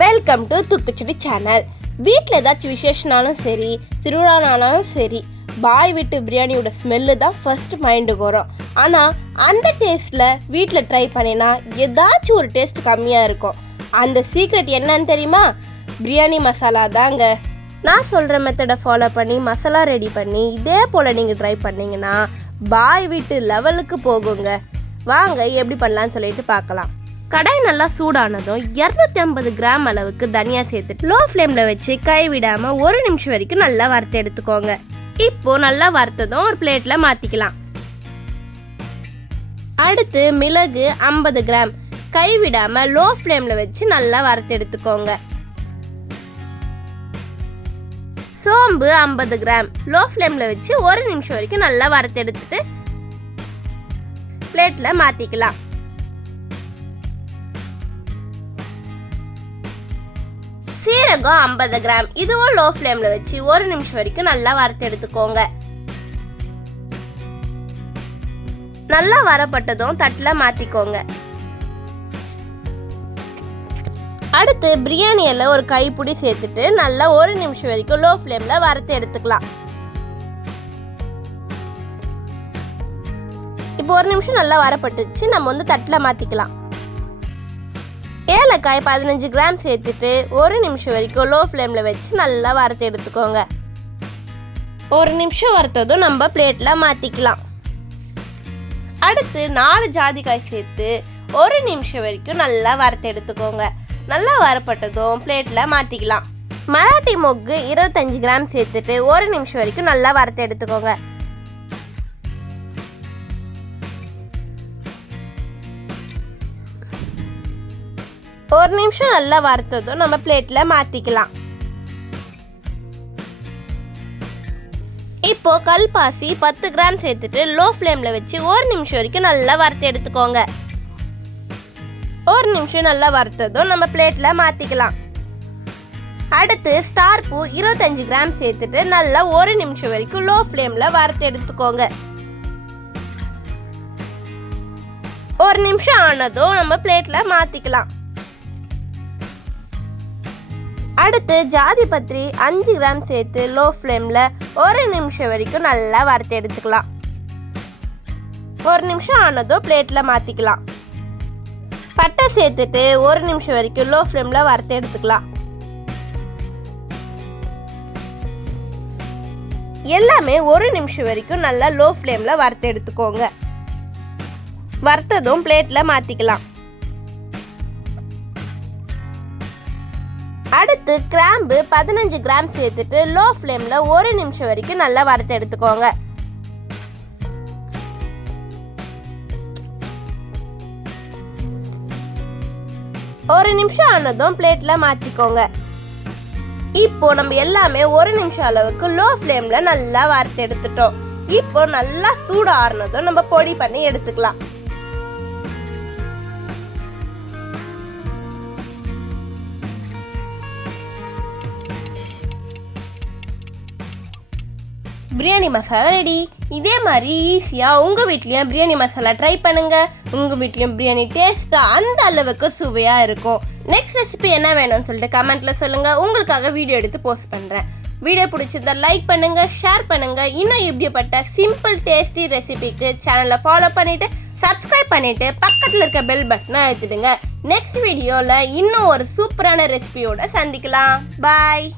Welcome to துக்குச்செடி channel. வீட்டில் ஏதாச்சும் விசேஷனாலும் சரி, திருவிழானாலும் சரி, பாய் வீட்டு பிரியாணியோட ஸ்மெல்லு தான் ஃபர்ஸ்ட் மைண்டுக்கு வரும். ஆனால் அந்த டேஸ்ட்டில் வீட்டில் ட்ரை பண்ணினா ஏதாச்சும் ஒரு டேஸ்ட் கம்மியாக இருக்கும். அந்த சீக்ரெட் என்னன்னு தெரியுமா? பிரியாணி மசாலா தாங்க. நான் சொல்கிற மெத்தடை ஃபாலோ பண்ணி மசாலா ரெடி பண்ணி இதே போல் நீங்கள் ட்ரை பண்ணிங்கன்னா பாய் வீட்டு லெவலுக்கு போகுங்க. வாங்க எப்படி பண்ணலான்னு சொல்லிட்டு பார்க்கலாம். கடாய் நல்லா சூடானதும் 250 கிராம் அளவுக்கு தனியா சேர்த்துட்டு லோ ஃப்ளேமில் வச்சு கைவிடாமல் 1 நிமிஷம் வரைக்கும் நல்லா வறுத்து எடுத்துக்கோங்க. இப்போ நல்லா வறுத்ததும் ஒரு பிளேட்டில் மாற்றிக்கலாம். அடுத்து மிளகு 50 கிராம் கைவிடாமல் லோ ஃப்ளேமில் வச்சு நல்லா வறுத்து எடுத்துக்கோங்க. சோம்பு 50 கிராம் லோ ஃப்ளேமில் வச்சு 1 நிமிஷம் வரைக்கும் நல்லா வறுத்து எடுத்துட்டு பிளேட்டில் மாற்றிக்கலாம். சீரகம் 50 கிராம் இதுவும் லோ ஃப்ளேமில் வச்சு 1 நிமிஷம் வரைக்கும் நல்லா வறுத்து எடுத்துக்கோங்க. நல்லா வரப்பட்டதும் தட்டில் மாற்றிக்கோங்க. அடுத்து பிரியாணி இலை ஒரு கைப்பிடி சேர்த்துட்டு நல்லா 1 நிமிஷம் வரைக்கும் லோ ஃப்ளேமில் வறுத்து எடுத்துக்கலாம். இப்போ 1 நிமிஷம் நல்லா வரப்பட்டுச்சு. நம்ம தட்டில் மாற்றிக்கலாம். ஏலக்காய் 15 கிராம் சேர்த்துட்டு 1 நிமிஷம் வரைக்கும் லோ ஃப்ளேமில் வச்சு நல்லா வறுத்து எடுத்துக்கோங்க. 1 நிமிஷம் வறுத்ததும் நம்ம பிளேட்டில் மாற்றிக்கலாம். அடுத்து 4 ஜாதிக்காய் சேர்த்து 1 நிமிஷம் வரைக்கும் நல்லா வறுத்து எடுத்துக்கோங்க. நல்லா வரப்பட்டதும் பிளேட்டில் மாற்றிக்கலாம். மராட்டி மொக்கு 25 கிராம் சேர்த்துட்டு 1 நிமிஷம் வரைக்கும் நல்லா வறுத்து எடுத்துக்கோங்க. ஒரு நிமிஷம் நல்லா வறுத்ததும் நம்ம பிளேட்டில் மாற்றிக்கலாம். இப்போ கல்பாசி 10 கிராம் சேர்த்துட்டு லோ ஃப்ளேமில் வச்சு 1 நிமிஷம் வரைக்கும் நல்லா வறுத்து எடுத்துக்கோங்க. 1 நிமிஷம் நல்லா வறுத்ததும் நம்ம பிளேட்டில் மாற்றிக்கலாம். அடுத்து ஸ்டார் பூ 25 கிராம் சேர்த்துட்டு நல்லா 1 நிமிஷம் வரைக்கும் லோ ஃப்ளேமில் வறுத்து எடுத்துக்கோங்க. 1 நிமிஷம் ஆனதும் நம்ம பிளேட்டில் மாற்றிக்கலாம். அடுத்து ஜாதி பத்திரி 5 கிராம் சேர்த்து லோ ஃப்ளேமில் 1 நிமிஷம் வரைக்கும் நல்லா வறுத்து எடுத்துக்கலாம். 1 நிமிஷம் ஆனதும் பிளேட்டில் மாற்றிக்கலாம். பட்டை சேர்த்துட்டு 1 நிமிஷம் வரைக்கும் லோ ஃப்ளேமில் வறுத்து எடுத்துக்கலாம். எல்லாமே 1 நிமிஷம் வரைக்கும் நல்லா லோ ஃப்ளேமில் வறுத்து எடுத்துக்கோங்க. வறுத்ததும் பிளேட்டில் மாற்றிக்கலாம். அடுத்து கிராம்பு 15 கிராம் சேர்த்துட்டு லோ ஃப்ளேமில் 1 நிமிஷம் வரைக்கும் நல்லா வறுத்து எடுத்துக்கோங்க. ஒரு நிமிஷம் ஆனதும் பிளேட்டில் மாற்றிக்கோங்க. இப்போ நம்ம எல்லாமே 1 நிமிஷம் அளவுக்கு லோ ஃப்ளேமில் நல்லா வறுத்து எடுத்துட்டோம். இப்போ நல்லா சூடு ஆறுனதும் நம்ம பொடி பண்ணி எடுத்துக்கலாம். பிரியாணி மசாலா ரெடி. இதே மாதிரி ஈஸியாக உங்கள் வீட்லேயும் பிரியாணி மசாலா ட்ரை பண்ணுங்கள். உங்கள் வீட்லேயும் பிரியாணி டேஸ்ட்டாக அந்த அளவுக்கு சுவையாக இருக்கும். நெக்ஸ்ட் ரெசிபி என்ன வேணும்னு சொல்லிட்டு கமெண்ட்டில் சொல்லுங்கள். உங்களுக்காக வீடியோ எடுத்து போஸ்ட் பண்ணுறேன். வீடியோ பிடிச்சிருந்தா லைக் பண்ணுங்கள், ஷேர் பண்ணுங்கள். இன்னும் இப்படிப்பட்ட சிம்பிள் டேஸ்டி ரெசிபிக்கு சேனலை ஃபாலோ பண்ணிவிட்டு சப்ஸ்கிரைப் பண்ணிவிட்டு பக்கத்தில் இருக்க பெல் பட்டனை அழுத்திடுங்க. நெக்ஸ்ட் வீடியோவில் இன்னும் ஒரு சூப்பரான ரெசிபியோட சந்திக்கலாம். பாய்.